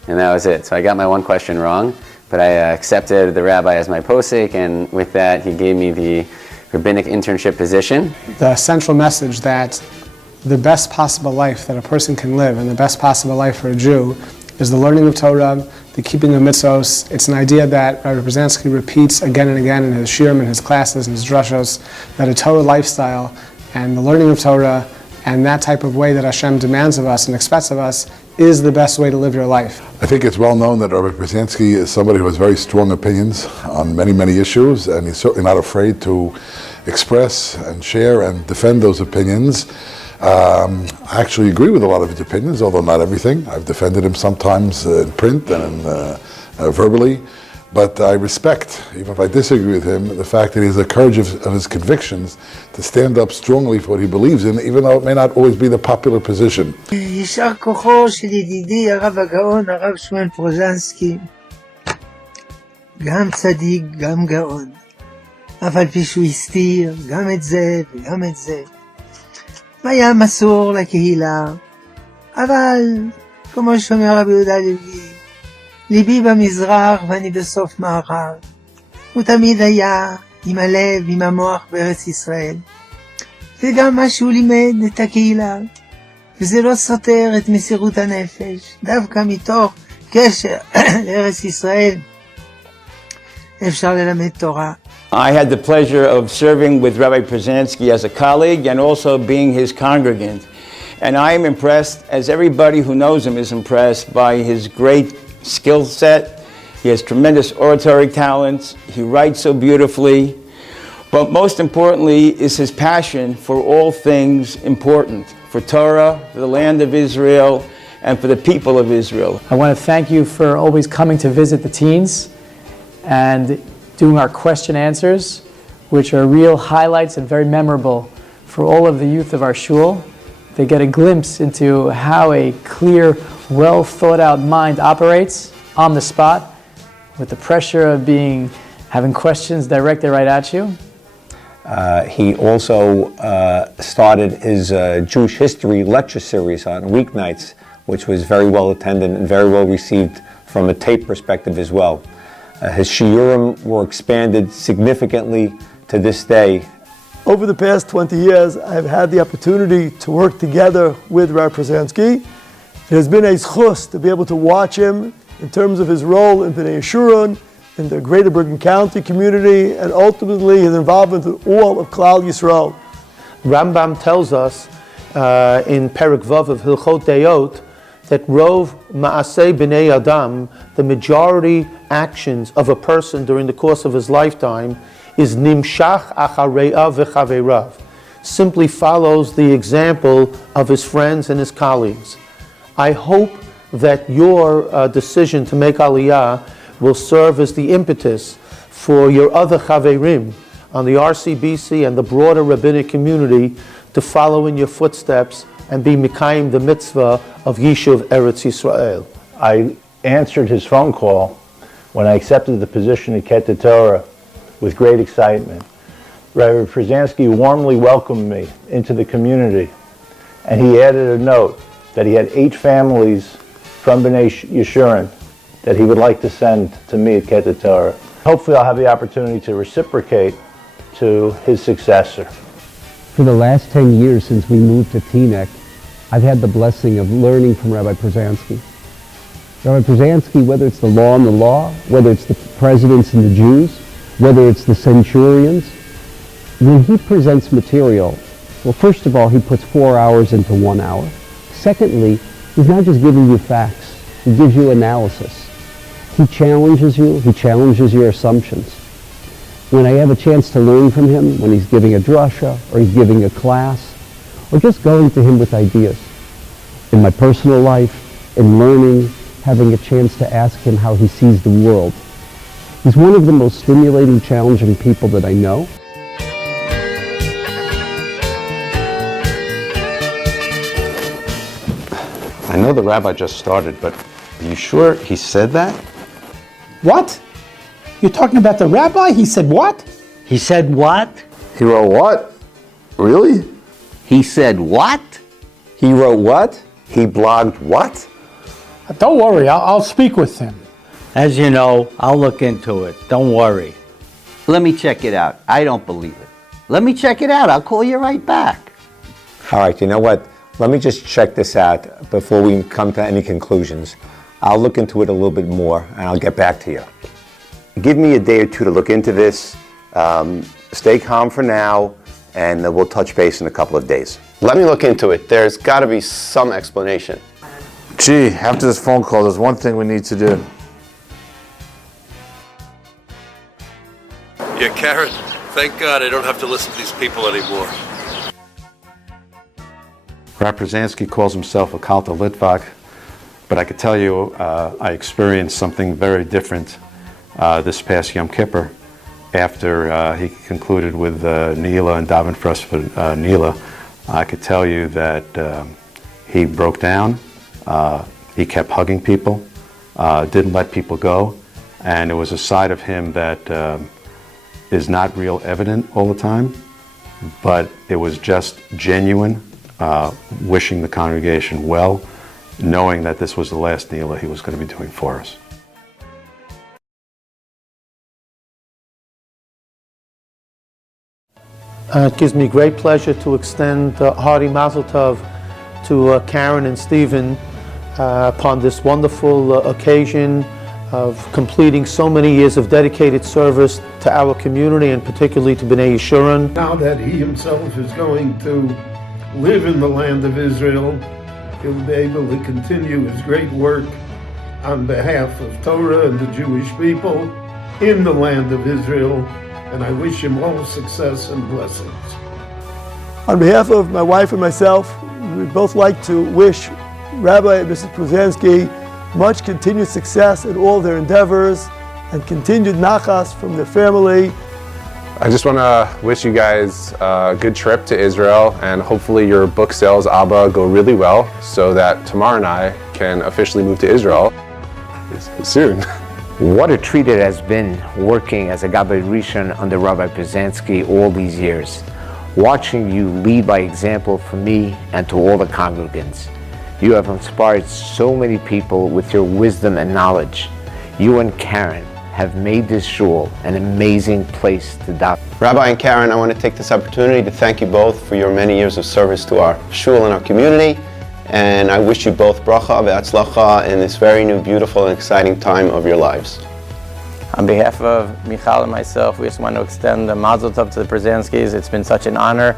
And that was it. So I got my one question wrong. But I accepted the rabbi as my posek, and with that, he gave me the rabbinic internship position. The central message that the best possible life that a person can live, and the best possible life for a Jew, is the learning of Torah, the keeping of mitzvos. It's an idea that Rabbi Pruzansky repeats again and again in his shiurim, in his classes, in his drushos, that a Torah lifestyle and the learning of Torah and that type of way that Hashem demands of us and expects of us is the best way to live your life. I think it's well known that Rabbi Pruzansky is somebody who has very strong opinions on many, many issues, and he's certainly not afraid to express and share and defend those opinions. I actually agree with a lot of his opinions, although not everything. I've defended him sometimes in print and verbally. But I respect, even if I disagree with him, the fact that he has the courage of his convictions to stand up strongly for what he believes in, even though it may not always be the popular position. יישר כוחו של ידידי הרב הגאון, הרב שמואל פרוזנסקי, גם צדיק, גם גאון. אף על פי שהוא הסתיר גם את זה וגם את זה. והיה מסור לקהילה, אבל כמו שאומר רבי יהודה לוי, ליבי במזרח ואני בסוף מערב. הוא תמיד היה עם הלב, עם המוח בארץ ישראל. וגם מה שהוא לימד את הקהילה, וזה לא סותר את מסירות הנפש. דווקא מתוך קשר לארץ ישראל אפשר ללמד תורה. I had the pleasure of serving with Rabbi Pruzansky as a colleague and also being his congregant. And I am impressed, as everybody who knows him is impressed, by his great skill set. He has tremendous oratory talents. He writes so beautifully. But most importantly is his passion for all things important, for Torah, for the land of Israel, and for the people of Israel. I want to thank you for always coming to visit the teens and doing our question answers, which are real highlights and very memorable for all of the youth of our shul. They get a glimpse into how a clear, well thought out mind operates on the spot with the pressure of having questions directed right at you. He also started his Jewish history lecture series on weeknights, which was very well attended and very well received from a tape perspective as well. His shiurim were expanded significantly to this day. Over the past 20 years, I've had the opportunity to work together with Rabbi Pruzansky. It has been a zchus to be able to watch him in terms of his role in Bnei Yeshurun, in the greater Bergen County community, and ultimately his involvement in all of Klal Yisrael. Rambam tells us in Perek Vav of Hilchot Deot that Rov Ma'aseh B'nei Adam, the majority actions of a person during the course of his lifetime, is Nimshach Achare'av V'Chaveirav, simply follows the example of his friends and his colleagues. I hope that your decision to make Aliyah will serve as the impetus for your other Chaverim on the RCBC and the broader rabbinic community to follow in your footsteps and be Mikayim the mitzvah of Yishuv Eretz Yisrael. I answered his phone call when I accepted the position at Keter Torah with great excitement. Rabbi Pruzansky warmly welcomed me into the community, and he added a note that he had 8 families from Bnei Yeshurun that he would like to send to me at Keter Torah. Hopefully I'll have the opportunity to reciprocate to his successor. For the last 10 years since we moved to Teaneck, I've had the blessing of learning from Rabbi Pruzansky. Rabbi Pruzansky, whether it's the law and the law, whether it's the presidents and the Jews, whether it's the centurions, when he presents material, well, first of all, he puts 4 hours into 1 hour. Secondly, he's not just giving you facts, he gives you analysis. He challenges you, he challenges your assumptions. When I have a chance to learn from him, when he's giving a drasha, or he's giving a class, or just going to him with ideas, in my personal life, in learning, having a chance to ask him how he sees the world. He's one of the most stimulating, challenging people that I know. I know the rabbi just started, but are you sure he said that? What? You're talking about the rabbi? He said what? He said what? He wrote what? Really? He said what? He wrote what? He blogged what? Don't worry, I'll speak with him. As you know, I'll look into it. Don't worry. Let me check it out. I don't believe it. Let me check it out. I'll call you right back. All right, you know what? Let me just check this out before we come to any conclusions. I'll look into it a little bit more and I'll get back to you. Give me a day or two to look into this. Stay calm for now, and we'll touch base in a couple of days. Let me look into it. There's got to be some explanation. Gee, after this phone call, there's one thing we need to do. Yeah, Karen, thank God I don't have to listen to these people anymore. Rabbi Pruzansky calls himself a Kalta Litvak, but I could tell you I experienced something very different this past Yom Kippur after he concluded with Neila and davened for us for Neila. I could tell you that he broke down, he kept hugging people, didn't let people go, and it was a side of him that is not real evident all the time, but it was just genuine, wishing the congregation well, knowing that this was the last Neila he was going to be doing for us. It gives me great pleasure to extend a hearty mazel tov to Karen and Stephen upon this wonderful occasion of completing so many years of dedicated service to our community and particularly to Bnei Yeshurun. Now that he himself is going to live in the land of Israel, he'll be able to continue his great work on behalf of Torah and the Jewish people in the land of Israel, and I wish him all success and blessings. On behalf of my wife and myself, we'd both like to wish Rabbi and Mrs. Pruzansky much continued success in all their endeavors and continued nachas from their family. I just want to wish you guys a good trip to Israel, and hopefully your book sales, Abba, go really well so that Tamar and I can officially move to Israel soon. What a treat it has been working as a Gabbai Rishon under Rabbi Pruzansky all these years. Watching you lead by example for me and to all the congregants. You have inspired so many people with your wisdom and knowledge. You and Karen have made this shul an amazing place to daven. Rabbi and Karen, I want to take this opportunity to thank you both for your many years of service to our shul and our community. And I wish you both bracha ve'atzlacha in this very new, beautiful, and exciting time of your lives. On behalf of Michal and myself, we just want to extend a mazel tov to the Pruzanskys. It's been such an honor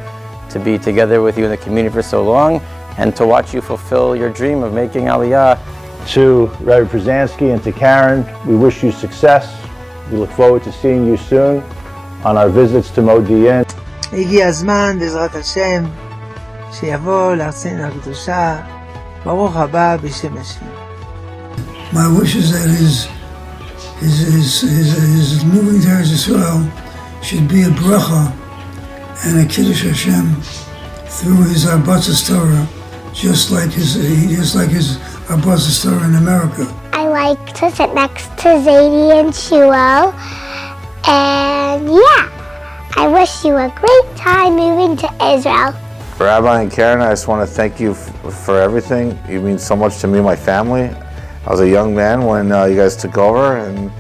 to be together with you in the community for so long and to watch you fulfill your dream of making Aliyah. To Rabbi Pruzansky and to Karen, we wish you success. We look forward to seeing you soon on our visits to Modi'in. הגיע הזמן, בעזרת השם, שיבוא לארצנו הקדושה. ברוך הבא בשם השם. My wish is that his moving to Eretz Yisrael should be a bracha and a Kiddush Hashem through his Arbatzas Torah, just like his Arbatzas Torah in America. I like to sit next to Zadie and Shmuel, and yeah, I wish you a great time moving to Israel. Rabbi and Karen, I just want to thank you for everything. You mean so much to me and my family. I was a young man when you guys took over, and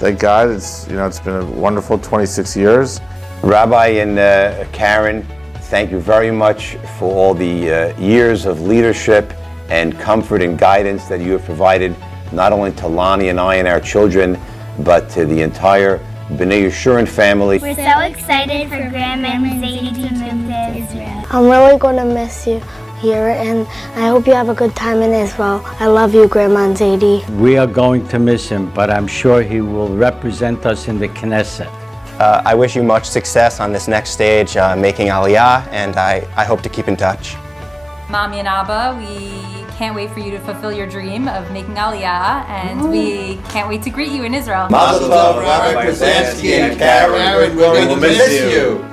thank God it's been a wonderful 26 years. Rabbi and Karen, thank you very much for all the years of leadership and comfort and guidance that you have provided, not only to Lonnie and I and our children, but to the entire Bnei Yeshurun family. We're so excited for Grandma and Zadie to move to Israel. I'm really going to miss you here, and I hope you have a good time in Israel. I love you, Grandma and Zadie. We are going to miss him, but I'm sure he will represent us in the Knesset. I wish you much success on this next stage, making Aliyah, and I hope to keep in touch. Mommy and Abba, we can't wait for you to fulfill your dream of making Aliyah, and we can't wait to greet you in Israel. Mazel tov, Rabbi Pruzansky and Karen. We're going to miss you.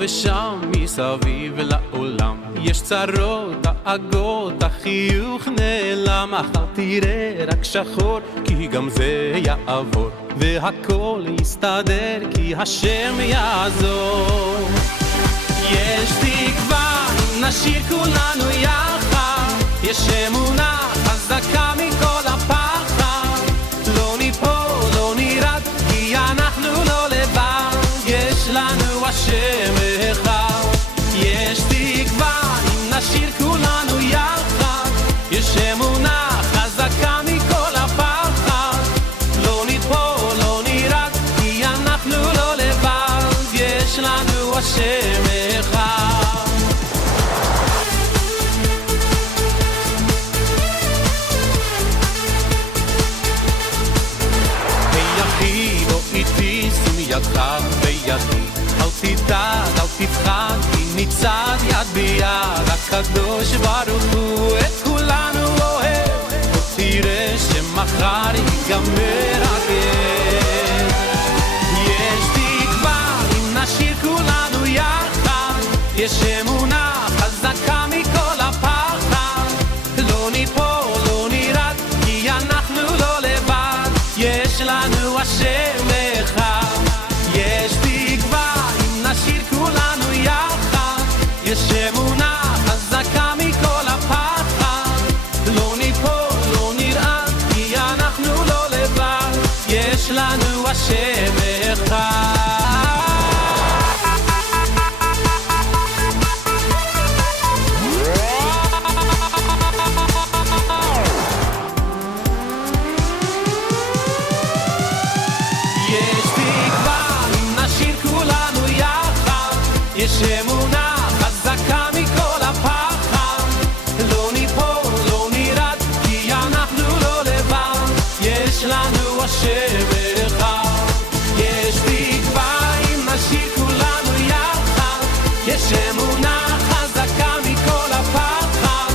ושם מסביב לעולם יש צרות, דאגות, החיוך נעלם מחר תראה רק שחור כי גם זה יעבור והכל יסתדר כי השם יעזור יש תקווה אם נשאיר כולנו יחד יש אמונה חזקה מכל הפחד לא ניפול, לא נרד כי אנחנו לא לבד יש לנו השם יש תקווה אם נשאיר כולנו יחד יש אמונה חזקה מכל הפחד לא נטפול, לא נרד כי אנחנו לא לבד יש לנו השם אחד היחי בוא איתי שים ידך בידי אל תדאג, אל תפחד, כי ניצד יד ביד הקדוש ברוך הוא את כולנו אוהב ותראה שמחר ייגמר הגר יש תקווה אם נשאיר כולנו יחד יש אמונה חזקה מכל הפחד לא ניפול, לא נרד כי אנחנו לא לבד יש לנו השם אחד יש תקווה נשאיר כולנו יחד יש אמונה חזקה מכל הפחד יש אמונה חזקה מכל הפחד, לא ניפול, לא נרד, כי אנחנו לא לבד, יש לנו השם אחד. יש תקווה אם נשאיר כולנו יחד, יש אמונה חזקה מכל הפחד,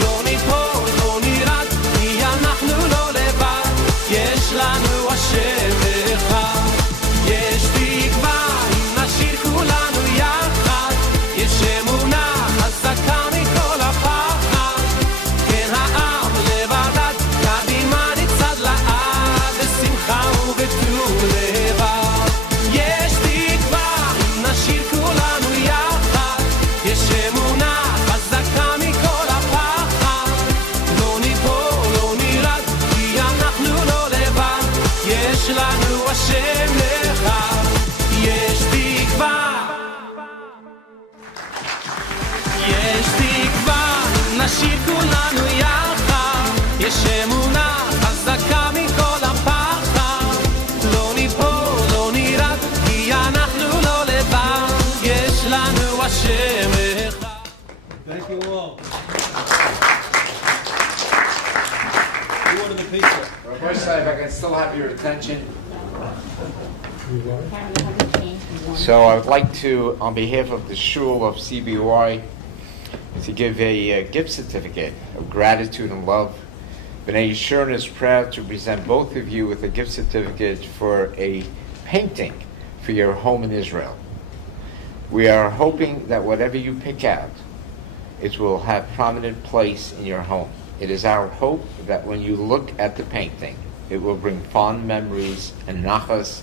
לא ניפול, לא נרד, כי אנחנו לא לבד, יש לנו השם אחד. יש תקווה אם נשאיר כולנו יחד, יש אמונה חזקה מכל הפחד, כן העם לבדד, קדימה נצעד לעד, בשמחה ובטוב לבד. יש תקווה אם נשאיר כולנו יחד, יש אמונה חזקה מכל הפחד, לא ניפול, לא נרד, כי אנחנו לא לבד, יש לנו השם אחד. יש תקווה, יש תקווה, נשאיר כולנו יחד, יש אמונה חזקה מכל הפחד, לא ניפול, לא נרד, כי אנחנו לא לבד, יש לנו השם אחד. Thank you all. Who ordered the pizza? Rabbi, if I can still have your attention. So I would like to, on behalf of the Shul of CBY, to give a gift certificate of gratitude and love. B'nai Yeshurun is proud to present both of you with a gift certificate for a painting for your home in Israel. We are hoping that whatever you pick out, it will have prominent place in your home. It is our hope that when you look at the painting, it will bring fond memories and nachas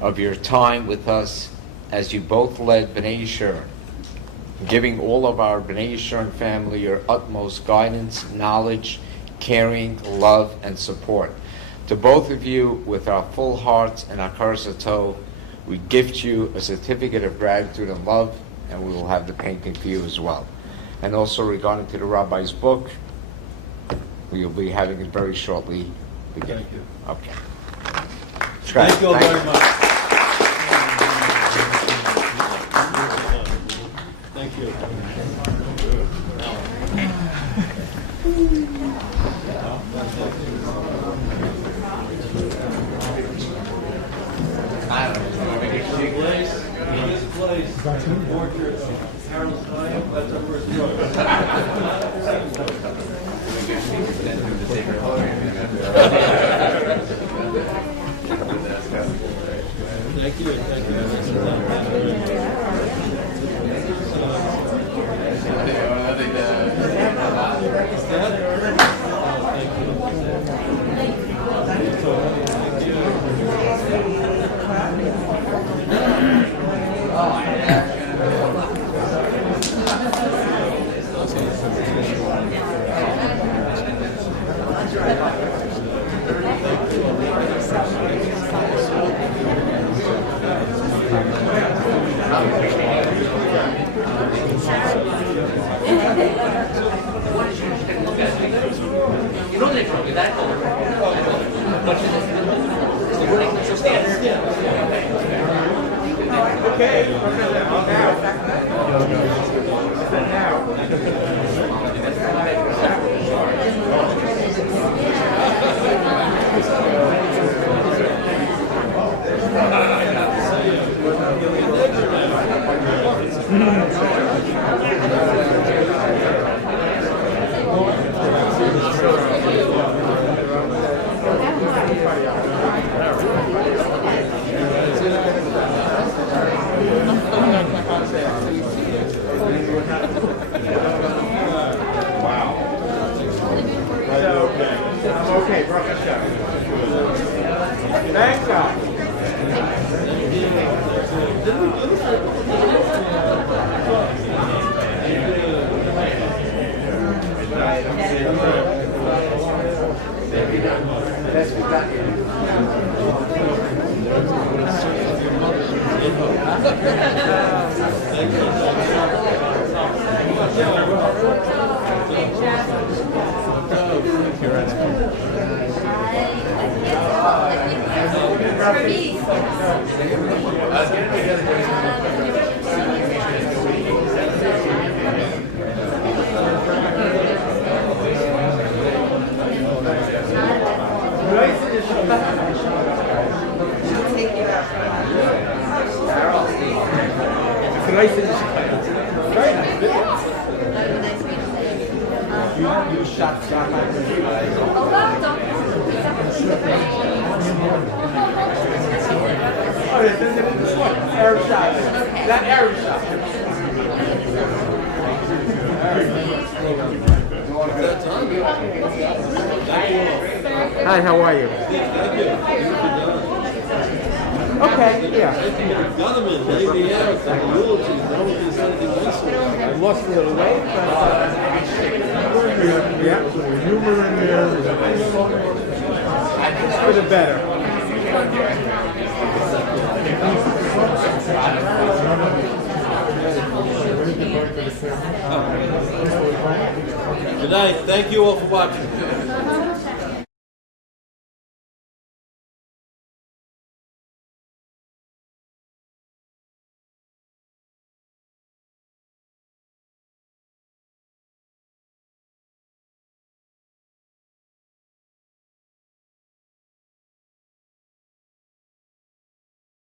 of your time with us as you both led B'nai Yeshurun, giving all of our B'nai Yeshurun family your utmost guidance, knowledge, caring, love, and support. To both of you, with our full hearts and our Karsato, we gift you a certificate of gratitude and love, and we will have the painting for you as well. And also regarding to the Rabbi's book, we will be having it very shortly. Thank you. Okay. Thank you all very much. Thank you. This place, portrait of Harold Chaim, that's our first book. Thank you. Thank you. Rabbi. nice thing. Very nice video. You shot my video. Oh, this one. Arab shot. That Arab shot. Hi, how are you? Okay, yeah. I lost a little weight, but yeah, there's humor in there. It's for the better. Good night. Thank you all for watching.